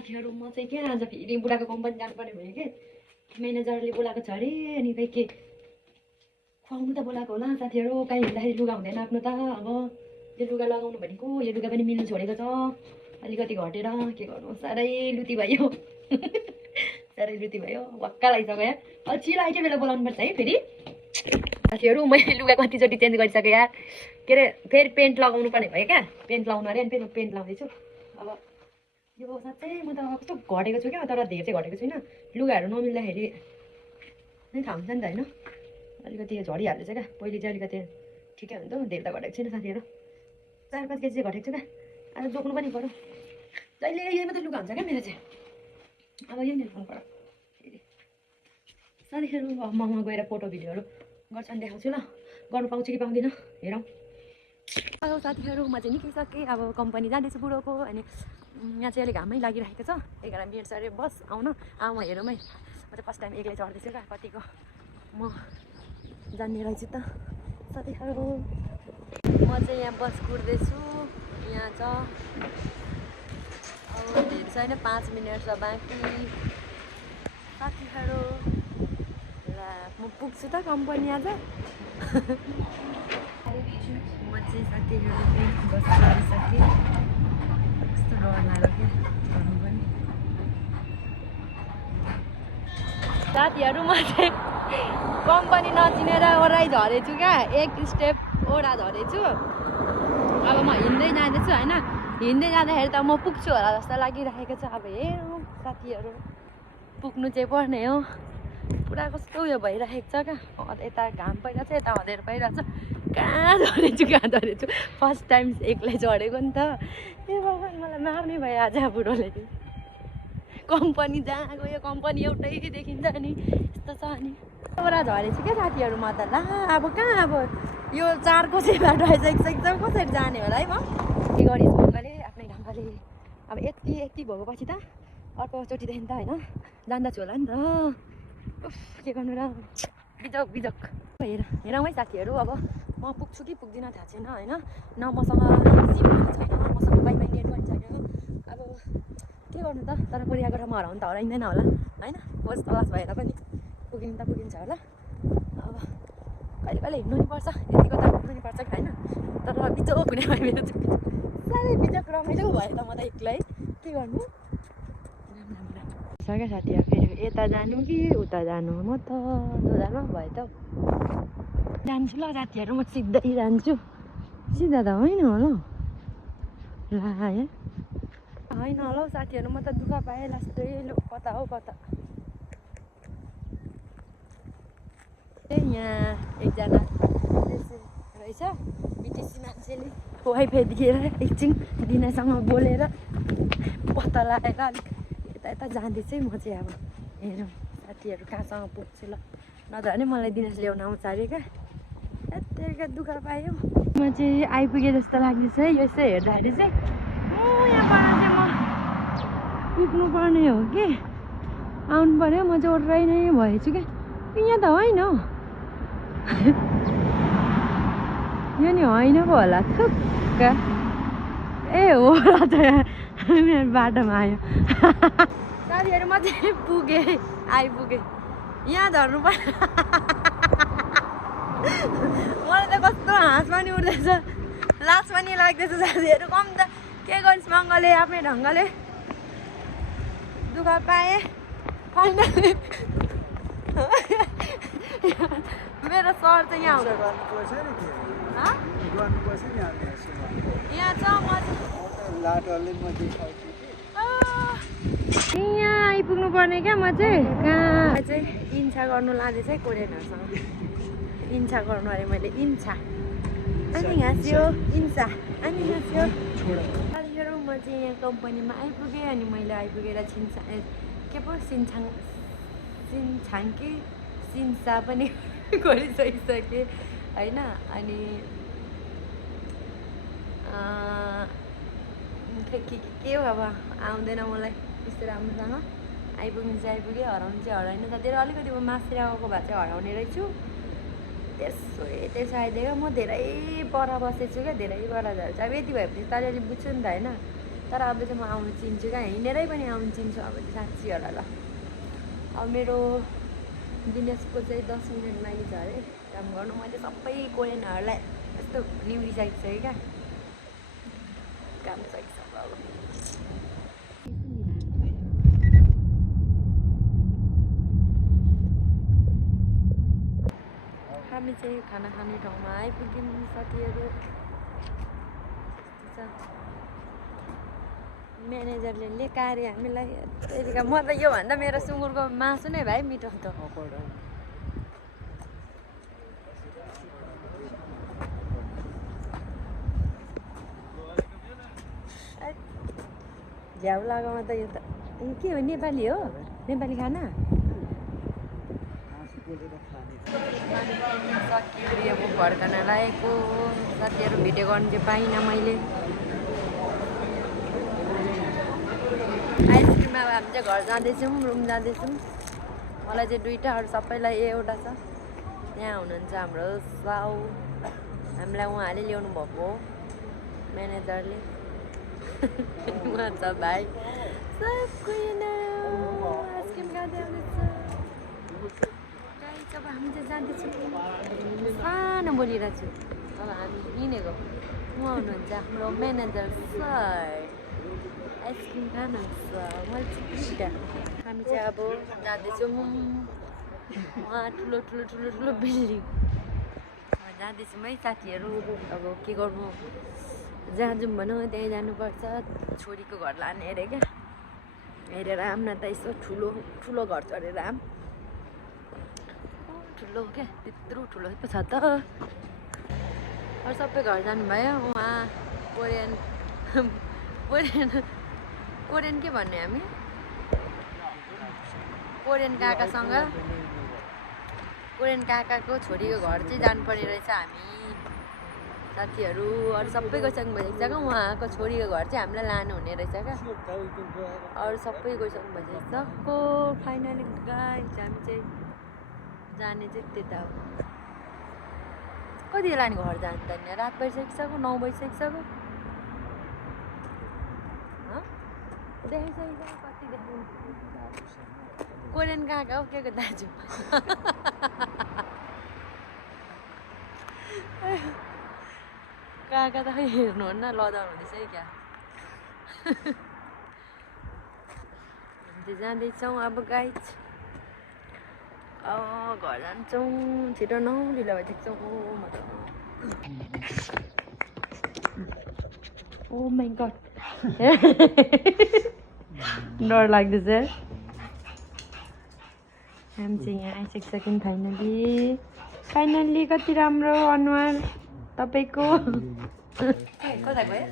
साथीहरू म चाहिँ के आज फेरि बुढाको कम्पनी जानुपर्ने भयो कि म्यानेजरले बोलाएको छ अरे अनि खै के खुवाउनु त बोलाएको होला साथीहरू कहीँ हिँड्दाखेरि लुगा हुँदैन आफ्नो त अब यो लुगा लगाउनु भनेको यो लुगा पनि मिल्नु छोडेको छ अलिकति घटेर के गर्नु साह्रै लुती भयो साह्रै लुती भयो भक्का लागिसक्यो यार अल्छी लागेको बेला बोलाउनुपर्छ है फेरि साथीहरू मैले लुगा कतिचोटि चेन्ज गरिसकेँ यार के अरे फेरि पेन्ट लगाउनु पर्ने भयो क्या पेन्ट लगाउनु अरे अनि फेरि पेन्ट लगाउँदैछु अब यो साँच्चै म त कस्तो घटेको छु क्या तर धेर चाहिँ घटेको छुइनँ लुगाहरू नमिल्दाखेरि नै थाहा हुन्छ नि त होइन अलिकति झडिहाल्दैछ क्या पहिले चाहिँ अलिकति ठिकै हुन्थ्यो धेर त घटेको छैन साथीहरू 4-5 केजी चाहिँ घटेको छु क्या आज जोक्नु पनि पऱ्यो जहिले यही मात्रै लुगा हुन्छ क्या मेरो चाहिँ अब यही नै लगाउनु पऱ्यो फेरि साथीहरू अब म गएर फोटो भिडियोहरू गर्छन् देखाउँछु ल गर्नु पाउँछु कि पाउँदिनँ हेरौँ अब साथीहरू म चाहिँ निस्किसकेँ अब कम्पनी जाँदैछु बुढोको अनि यहाँ चाहिँ अलिक घामै लागिरहेको छ 11 मिनट अरे बस आउनु म हेरौँ है म चाहिँ फर्स्ट टाइम एक्लै चढ्दैछु क्या कतिको म जान्ने रहेछु त साथीहरू म चाहिँ यहाँ बस कुर्दैछु यहाँ छ अब धेरै छैन 5 मिनट छ बाँकी साथीहरू ल म पुग्छु त कम्पनी आज म चाहिँ साथीहरू बस चढिसकेँ कस्तो डर लाग्यो क्या चढ्नु पनि साथीहरू म चाहिँ कम्पनी नचिनेर ओह्राइ झरेछु क्या एक स्टेप ओह्रा झरेछु अब म हिँड्दै जाँदैछु होइन हिँड्दै जाँदाखेरि त म पुग्छु होला जस्तो लागिरहेको छ अब हेरौँ साथीहरू पुग्नु चाहिँ पर्ने हो पुरा कस्तो उयो भइरहेको छ क्या यता घाम पहिला छ यता हँदेर भइरहेको छ कहाँ झरेछु फर्स्ट टाइम एक्लै झरेको नि त ए भगवान् मलाई मार्ने भयो आज बुढोले कम्पनी जहाँ गयो कम्पनी एउटै देखिन्छ नि यस्तो छ नि एउटा झरेछु क्या साथीहरू म त ला अब कहाँ अब यो 4 कोसे बाटो आइसकिसक्छ कसरी जाने होला है म के गरिस् ढङ्गले आफ्नै ढङ्गले अब यति भएको पछि त अर्कोचोटिदेखि त होइन जान्दछु होला नि त उफ के गर्नु र बिजोक हेरौँ है साथीहरू अब म पुग्छु कि पुग्दिनँ थाहा छैन होइन न मसँग सिम छैन मसँग वाइफाई नेट पनि छैन अब के गर्नु त तर कोरिया गएर म हराउनु त हराइँदैन होला होइन खोज तलास भएर पनि पुगिनु त पुगिन्छ होला अब कहिले हिँड्नु नि पर्छ यतिको त हिँड्नु नि पर्छ कि होइन तर बिजोक हुने भयो मेरो चाहिँ साह्रै बिजोक रमाइलो भयो त म त एक्लै के गर्नु क्या साथीहरू फेरि यता जानु कि उता जानु म त दोधारमा भयो त जान्छु ल साथीहरू म सिधै जान्छु सिधा त होइन होला ला होइन होला हौ साथीहरू म त दुःख पाएँ लास्टै कता हो कता यहाँ एकजना रहेछ बिटिसी मान्छेले वाइफाई दिएर एकछिन दिनासँग बोलेर पत्ता लगाएर अलिक यता जाँदैछु म चाहिँ अब हेरौँ साथीहरू कहाँसँग पुग्छु ल नत्र भने मलाई दिनेश ल्याउन आउँछ अरे क्या यतिका दुःख पायो म चाहिँ आइपुगेँ जस्तो लाग्दैछ है यसो हेर्दाखेरि चाहिँ यहाँबाट चाहिँ म पुग्नु पर्ने हो कि आउनु पर्यो म चाहिँ ओर्रै नै भएछु क्या यहाँ त होइन हौ यो नि होइन पो होला थुक्क ए हो त मेरो बाटोमा आयो साथीहरू म चाहिँ पुगेँ आइपुगेँ यहाँ झर्नु पर्यो मलाई त कस्तो हाँस पनि उठ्दैछ लास पनि लाग्दैछ साथीहरू कम त के गरिस् मङ्गले आफ्नै ढङ्गले दुःख पाएँ फाइनली मेरो सर चाहिँ यहाँ यहाँ छ यहाँ आइपुग्नु पर्ने क्या म चाहिँ कहाँ चाहिँ इच्छा गर्नु लाँदैछ है कोरियनहरूसँग इच्छा गर्नु अरे मैले इच्छा अनि हाँस्यो इच्छा अनि हाँस्यो साथीहरू म चाहिँ यहाँ कम्पनीमा आइपुगेँ अनि मैले आइपुगेर के पो सिन्सा पनि गरिसकिसकेँ होइन अनि के हो अब आउँदैन मलाई त्यस्तो राम्रोसँग आइपुग्नु चाहिँ आइपुगेँ हराउनु चाहिँ हराएन साथीहरू अलिकति म मासेर आएको भए चाहिँ हराउने रहेछु त्यसो आइदियो म धेरै पर बसेछु क्या धेरै पर झर्छ अब यति भएपछि त अलिअलि बुझ्छु नि त होइन तर अब चाहिँ म आउनु चिन्छु क्या हिँडेरै पनि आउनु चिन्छु अब चाहिँ साँच्ची होला ल अब मेरो दिनेशको चाहिँ 10 मिनट लागि छ अरे काम गर्नु मैले सबै कोरियनहरूलाई यस्तो निहुरिसकेको छु क्या काम सकिसक्यो अब हामी चाहिँ खाना खाने ठाउँमा आइपुग्यौँ साथीहरू म्यानेजरले लिएर हामीलाई त्यतिका म त योभन्दा मेरो सुँगुरको मासु नै भाइ मिठो त झ्याउ लगाउन त यो त के हो नेपाली हो नेपाली खाना सकियो अब फर्कन लागेको साथीहरू भिडियो गर्नु चाहिँ पाइनँ मैले आइसक्रिममा अब हामी चाहिँ घर जाँदैछौँ रुम जाँदैछौँ मलाई चाहिँ 2टा अरू सबैलाई एउटा छ त्यहाँ हुनुहुन्छ हाम्रो साउ हामीलाई उहाँले ल्याउनु भएको हो म्यानेजरले उहाँ छ भाइ आइसक्रिम खाँदै आउँदैछ अब हामी चाहिँ जाँदैछौँ सानो बोलिरहेको छु अब हामी हिँडेको उहाँ हुनुहुन्छ हाम्रो म्यानेजर सर आइसक्रिम खानुहुन्छ मैले चाहिँ हामी चाहिँ अब जाँदैछौँ उहाँ ठुलो ठुलो ठुलो ठुलो बिल्डिङ जाँदैछौँ है साथीहरू अब के गर्नु जहाँ जाउँ भनौँ त्यहीँ जानुपर्छ छोरीको घर लाने अरे क्या हेरेर आऊँ न त यसो ठुलो ठुलो घर छ अरे राम ठुलो क्या त्यत्रो ठुलो पो छ त अरू सबै घर जानुभयो उहाँ कोरियन कोरियन के भन्ने हामी कोरियन काकाको छोरीको घर चाहिँ जानुपर्ने रहेछ हामी साथीहरू अरू सबै गइसक्नु भइसकेको छ क्या उहाँको छोरीको घर चाहिँ हामीलाई लानु हुने रहेछ क्या अरू सबै गइसक्नु भइसकेको छ को फाइनली गाइस हामी चाहिँ जाने चाहिँ त्यता हो कति लाने घर जानु त रात भइसकिसक्यो 9 बजिसकिसक्यो देखिसकिसक्यो कति देख्नु कोरियन काका हो के को दाजु काका त खै हेर्नुहुन्न लजाउनु हुँदैछ है क्या हामी जाँदैछौँ अब गाइस घर जान्छौँ छिटो न ढिलो भइसक्छौँ ओ माइ गड डर लाग्दैछ हामी चाहिँ यहाँ आइसकिसक्यौँ फाइनल्ली कति राम्रो अनुहार तपाईँको कता गयो